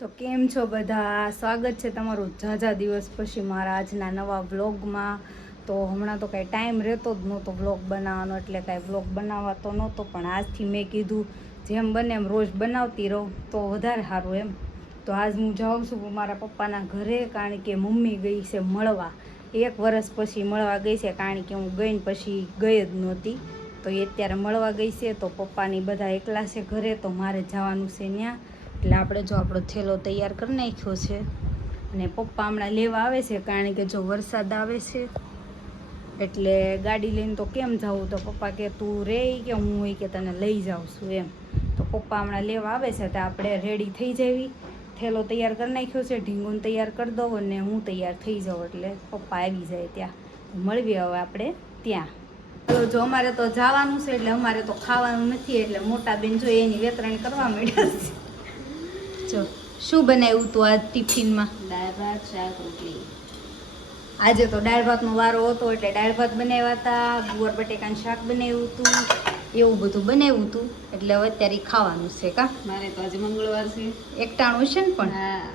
તો કેમ છો બધા? સ્વાગત છે તમારું ઝાઝા દિવસ પછી મારા આજના નવા વ્લોગમાં. તો હમણાં તો કાંઈ ટાઈમ રહેતો જ નહોતો વ્લોગ બનાવવાનો, એટલે કાંઈ વ્લોગ બનાવવા તો નહોતો, પણ આજથી મેં કીધું જેમ બને એમ રોજ બનાવતી રહું તો વધારે સારું એમ. તો આજ હું જાઉં છું મારા પપ્પાના ઘરે, કારણ કે મમ્મી ગઈ છે મળવા. 1 વર્ષ પછી મળવા ગઈ છે, કારણ કે હું ગઈને પછી ગઈ જ નહોતી. તો એ અત્યારે મળવા ગઈ છે, તો પપ્પાની બધા એકલા છે ઘરે, તો મારે જવાનું છે ત્યાં. એટલે આપણે જો આપણો થેલો તૈયાર કરી નાખ્યો છે, અને પપ્પા હમણાં લેવા આવે છે, કારણ કે જો વરસાદ આવે છે એટલે ગાડી લઈને તો કેમ જવું. તો પપ્પા કે તું રે કે હું કે તને લઈ જાઉં છું એમ. તો પપ્પા હમણાં લેવા આવે છે, તો આપણે રેડી થઈ જવી. થેલો તૈયાર કરી નાખ્યો છે, ઢીંગુને તૈયાર કરી દઉં અને હું તૈયાર થઈ જાઉં, એટલે પપ્પા આવી જાય ત્યાં. મળવી હવે આપણે ત્યાં. ચાલો, જો અમારે તો જવાનું છે, એટલે અમારે તો ખાવાનું નથી, એટલે મોટા બેન જો એની વેતરણ કરવા માંડ્યા છે. જો શું બનાવ્યું તું આજ ટિફિનમાં? દાળ ભાત શાક રોટલી. આજે તો દાળ ભાતનો વારો હતો, એટલે દાળ ભાત બનાવ્યા હતા, ગુવાર બટેકાનું શાક બનાવ્યું હતું, એવું બધું બનાવ્યું હતું. એટલે હવે અત્યારે ખાવાનું છે કા? મારે તો આજે મંગળવાર છે. એકટાણું છે ને પણ. હા.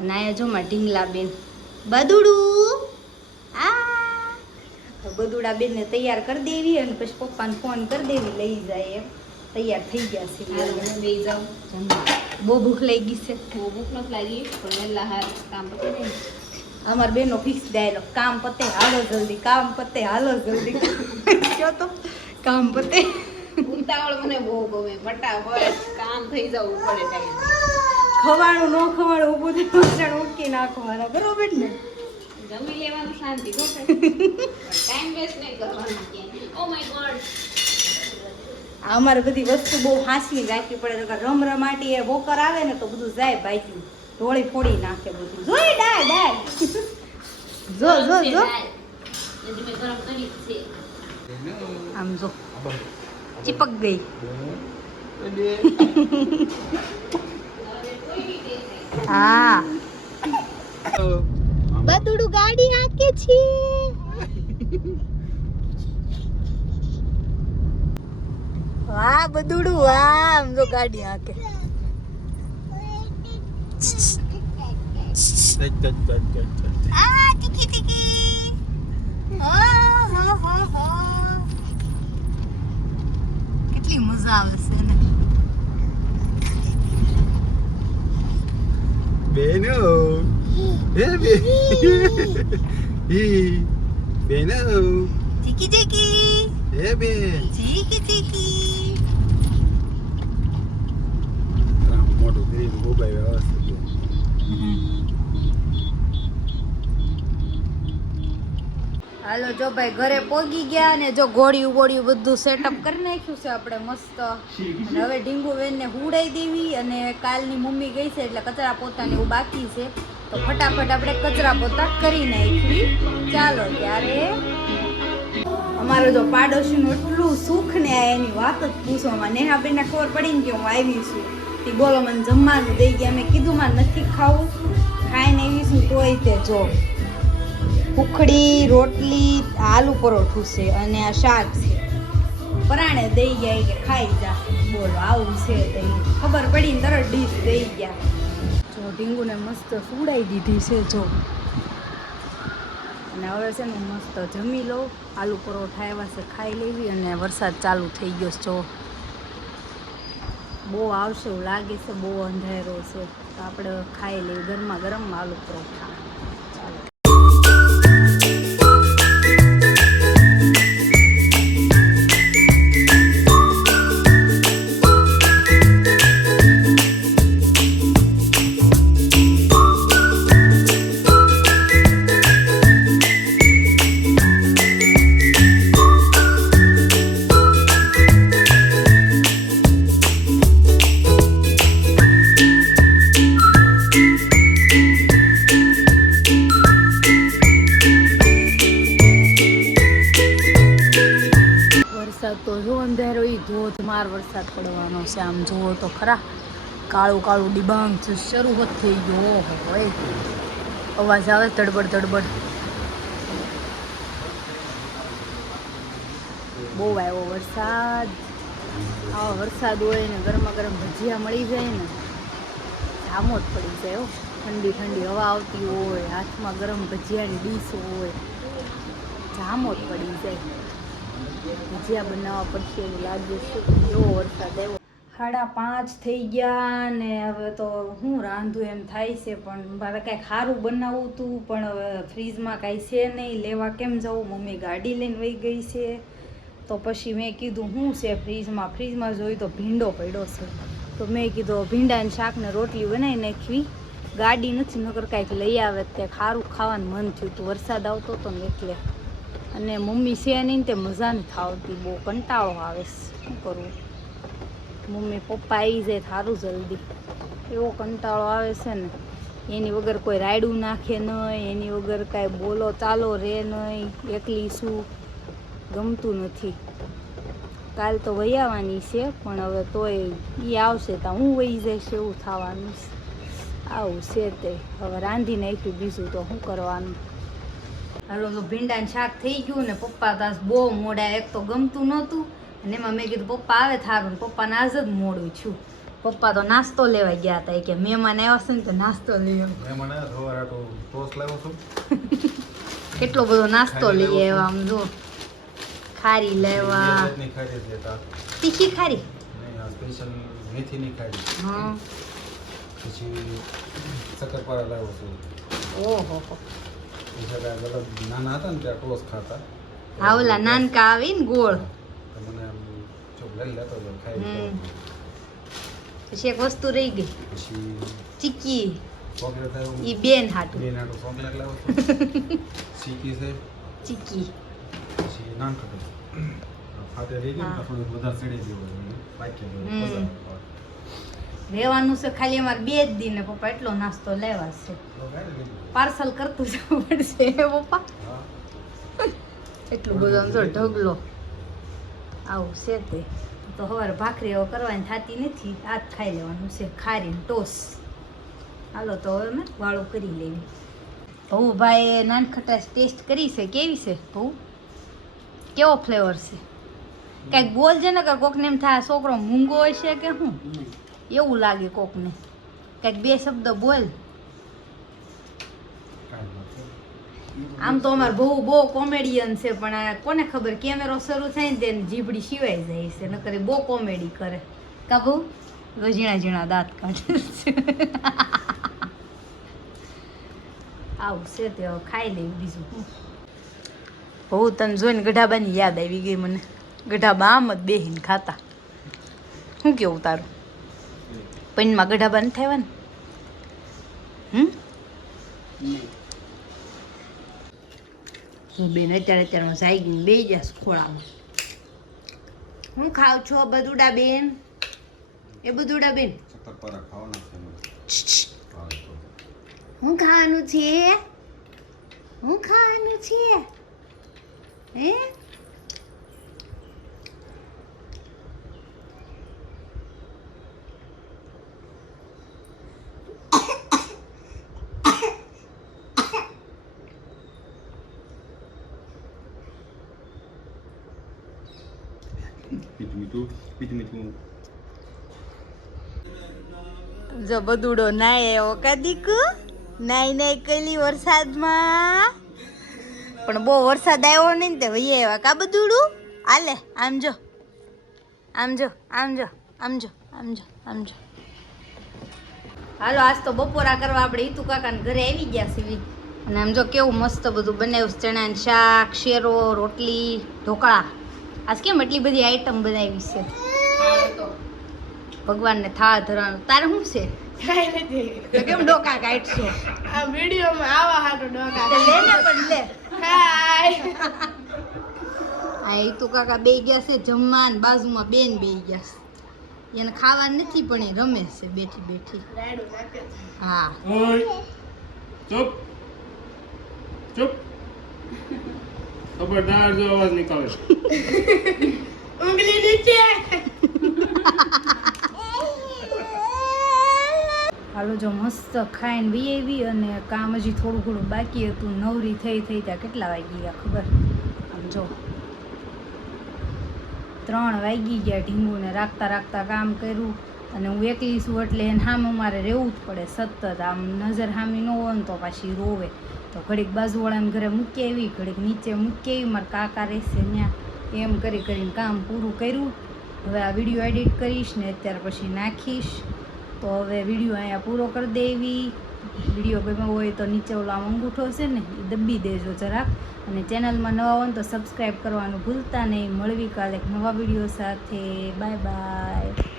અને અહીંયા જો માં ઢીંગલા બેન બદુડું બદુડા બેનને તૈયાર કરી દેવી, અને પછી પપ્પાને ફોન કરી દેવી લઈ જાય એમ. તૈયાર થઈ ગયા છે. હું લઈ જાઉં. બહુ ભૂખ લાગી છે. બહુ ભૂખ નથી લાગી, પણ વહેલા હાર કામ પતી જાય. અમાર બેનો ફિક્સ ડાયલોગ, કામ પતે હાલો જલ્દી, કામ પતે હાલો જલ્દી. કયો તો કામ પતે. ઉતાવળ મને બહુ ગમે, ફટાફટ કામ થઈ જવું પડે ટાઈમ. ખવાણું ન ખવાણું ઊભું થઈ વાસણ ઉટકી નાખવાના, બરોબર ને? જમી લેવાનું શાંતિ ગોઠે. ટાઈમ વેસ્ટ નહીં કરવાનો ક્યાંય. Oh my God. અમારે બધી વસ્તુ બહુ હાંસી રાખવી પડે, તો રમરમાટી એ વોકર આવે ને તો બધું જાય ભાઈ, ઢોળી ફોડી નાખે બધું. જોઈ ડાય ડાય જો જો જો હજી મેં ગરમ કરી છે. આમ જો ચીપક ગઈ. હા, બદુડું ગાડી હાકે છે. વાહ બદુડું વાહ, આમ જો ગાડી હાકે. આ ટીકી ટીકી. કેટલી મજા આવે છે ને. બેનો બેનો ચીકી ચીકી એ બેન ચીકી ચીકી. મોટું ગ્રીન મોબાઈલ વ્યવસ્થિત. હાલો જો ભાઈ ઘરે પોગી ગયા, અને જો ઘોડિયું બોડિયું બધું સેટઅપ કરી નાખ્યું છે આપણે મસ્ત. અને હવે ઢીંગુ બેનને હુડાઈ દેવી, અને કાલની મમ્મી ગઈ છે એટલે કચરા પોતાને એવું બાકી છે, તો ફટાફટ આપણે કચરા પોતા કરી નાખી. ચાલો ત્યારે. અમારું જો પાડોશીનું એટલું સુખ ને એની વાત જ પૂછવામાં. નેહાબેનને ખબર પડી ને કે હું આવી છું, તે બોલો મને જમવાનું દઈ ગયા. મેં કીધું મારે નથી ખાવું, ખાઈને આવી છું તોય તે જો ઉખડી રોટલી આલુ પરોઠું છે અને આ શાક છે, પરાણે દઈ ગયા કે ખાઈ જા. બોલો આવું છે, તો ખબર પડી ને તરત ડીશ દઈ ગયા. જો ઢીંગુને મસ્ત સુડાઈ દીધી છે જો. અને હવે છે ને મસ્ત જમી લો. આલુ પરોઠા આવ્યા છે, ખાઈ લેવી. અને વરસાદ ચાલુ થઈ ગયો છે જો, બહુ આવશે એવું લાગે છે, બહુ અંધારો છે. તો આપણે ખાઈ લેવી ગરમા ગરમ આલુ પરોઠા. તો જો અંધારો એ ધોધમાર વરસાદ પડવાનો છે. આમ જુઓ તો ખરા, કાળું કાળું ડિબાંગ શરૂ જ થઈ ગયો. ઓહો, અવાજ આવે ધડબડ ધડબડ. બહુ આવ્યો વરસાદ. આવો વરસાદ હોય ને ગરમા ગરમ ભજીયા મળી જાય ને, જામો જ પડી જાય હો. ઠંડી ઠંડી હવા આવતી હોય, હાથમાં ગરમ ભજીયાની ડીશ હોય, જામો જ પડી જાય. ભજીયા બનાવવા પડશે એવું લાગે છે. એવો વરસાદ આવ્યો. 5:30 થઈ ગયા ને હવે તો હું રાંધું એમ થાય છે, પણ મારે કાંઈક સારું બનાવવું હતું, પણ હવે ફ્રીજમાં કાંઈ છે નહીં. લેવા કેમ જવું? મમ્મી ગાડી લઈને વહી ગઈ છે. તો પછી મેં કીધું શું છે ફ્રીજમાં જોયું તો ભીંડો પડ્યો છે. તો મેં કીધું ભીંડાની શાકને રોટલી બનાવી નાખવી. ગાડી નથી, નકર કાંઈક લઈ આવે તે સારું ખાવાનું મન થયું હતું. વરસાદ આવતો હતો ને એટલે. અને મમ્મી છે નહીં તે મજા નથી આવતી, બહુ કંટાળો આવે છે. શું કરવું? મમ્મી પપ્પા આવી જાય સારું જલ્દી. એવો કંટાળો આવે છે ને, એની વગર કોઈ રાયડું નાખે નહીં, એની વગર કાંઈ બોલો ચાલો રે નહીં. એકલી શું ગમતું નથી. કાલ તો વહી આવવાની છે, પણ હવે તોય એ આવશે તો હું વહી જઈશ એવું થવાનું છે. આવું છે તે. હવે રાંધી નાખ્યું, બીજું તો શું કરવાનું. હાલો તો ભીંડાનું શાક થઈ ગયું ને પપ્પા તાસ બહુ મોડા. એક તો ગમતું નહોતું અને એમાં મેં કીધું પપ્પા આવે થારું, પપ્પાને આજ જ મોડું છું. પપ્પા તો નાસ્તો લેવા ગયા હતા કે મહેમાન આવ્યા છે ને તો નાસ્તો લઈ કેટલો બધો નાસ્તો લઈ આવ્યા. આમ જો ખારી લેવા, તીખી ખારી, હા પછી શક્કરપારા લાવ્યો છું. ઓહો નાના હતા ને ત્યાં ટોસ ખાતા. હા ઓલા નાનકા આવી ને ગોળ. તો મને આમ ચોક લઈ લેતો હતો, ખાઈ. પછી એક વસ્તુ રહી ગઈ, પછી ચીકી. ચોકલેટ આવ્યું. ઈ બેન હાટું ચોકલેટ લાવ્યો છું. ચીકી છે, ચીકી. પછી નાનખટાઈ ફાટે રહી ગયું ને થોડું વધારે ચડી ગયું બાકી રહેવાનું છે ખાલી અમારે 2 જ દી ને પપ્પા એટલો નાસ્તો લેવા છે. પાર્સલ કરતું જવું પડશે પપ્પા. એટલું બધું આમ જો ઢગલો આવું છે તે. તો સવારે ભાખરી હવે કરવાની થતી નથી, આ જ ખાઈ લેવાનું છે, ખારી ટોસ. હાલો તો હવે મેં વાળું કરી લેવી. ભઉ ભાઈ નાનખટાશ ટેસ્ટ કરી છે, કેવી છે ભઉ? કેવો ફ્લેવર છે? કાંઈક બોલ છે ને કે કોકને એમ થાય છોકરો મૂંગો હોય છે કે શું એવું લાગે કોકને. કાંઈક 2 શબ્દ બોલ. આમ તો અમારે બહુ કોમેડિયન છે, પણ આ કોને ખબર કેમેરો શરૂ થાય ને તેને જીભડી સિવાય જાય છે. નકર બહુ કોમેડી કરે કા બહુ ઝીણા ઝીણા દાંત કાઢે છે. આવું છે તે હવે ખાઈ લેવું બીજું શું. બહુ તને જોઈને ગઢાબાની યાદ આવી ગઈ મને. ગઢાબા આમ જ બેહીને ખાતા. શું કેવું તારું? પૈનમાં ગઢાબા નથી થયા ને? હું બેન અત્યારમાં જાગીને બે જશ ખોળામાં. હું ખાવ છો બધુડા બેન? એ બધુડા બેન હું ખાવાનું છે? હું ખાવાનું છે? હે જો બધુડો નાય એવો કદીક નાઈ કલી વરસાદમાં. પણ બહુ વરસાદ આવ્યો નહીં ને તે વહી આવ્યા કા બધુડું. આલે આમ જો આમ જો આમ જો આમ જો આમ જો આમ જો. હાલો આજ તો બપોરા કરવા આપણે ઈતુ કાકાના ઘરે આવી ગયા છીએ. અને આમ જો કેવું મસ્ત બધું બનાવ્યું. ચણાનું શાક, શેરો, રોટલી, ઢોકળા. આજ કેમ એટલી બધી આઈટમ બનાવી છે? ભગવાનને થાળ ધરવાનું. તારે શું છે? તો કેમ ડોકા કાઢશો? આ વિડિયોમાં આવા હાટો ડોકા લે ને પણ લે. હાય આ ઈતુ કાકા બે ગયા છે જમવા ને બાજુમાં બેન બે ગયા છે. એને ખાવા નથી પણ એ રમે છે બેઠી બેઠી. રાડું નાખે છે. હા ચૂપ ચૂપ ખબરદાર જો અવાજ નીકળે. ઉંગલી નીચે. હાલો જો મસ્ત ખાઈને વી આવી અને કામ હજી થોડું ઘણું બાકી હતું. નવરી થઈ ત્યાં કેટલા વાગી ગયા ખબર? આમ જો 3 વાગી ગયા. ઢીંગુને રાખતા કામ કર્યું અને હું એકલી છું એટલે એને સામે મારે રહેવું જ પડે સતત. આમ નજર સામી ન હોય ને તો પાછી રોવે. તો ઘડીક બાજુવાળાને ઘરે મૂકી આવી, ઘડીક નીચે મૂકી આવી, મારા કાકા રહેશે ત્યાં, એમ કરીને કામ પૂરું કર્યું. હવે આ વિડીયો એડિટ કરીશ ને અત્યારે પછી નાખીશ. તો હવે વિડીયો અહીંયા પૂરો કરી દેવી. વિડીયો ગમ્યો હોય તો નીચે ઓલો આમ અંગૂઠો છે ને એ દબી દેજો જરાક. અને ચેનલમાં નવા હોય તો સબસ્ક્રાઈબ કરવાનું ભૂલતા નહીં. મળવી કાલે એક નવા વિડીયો સાથે. Bye bye.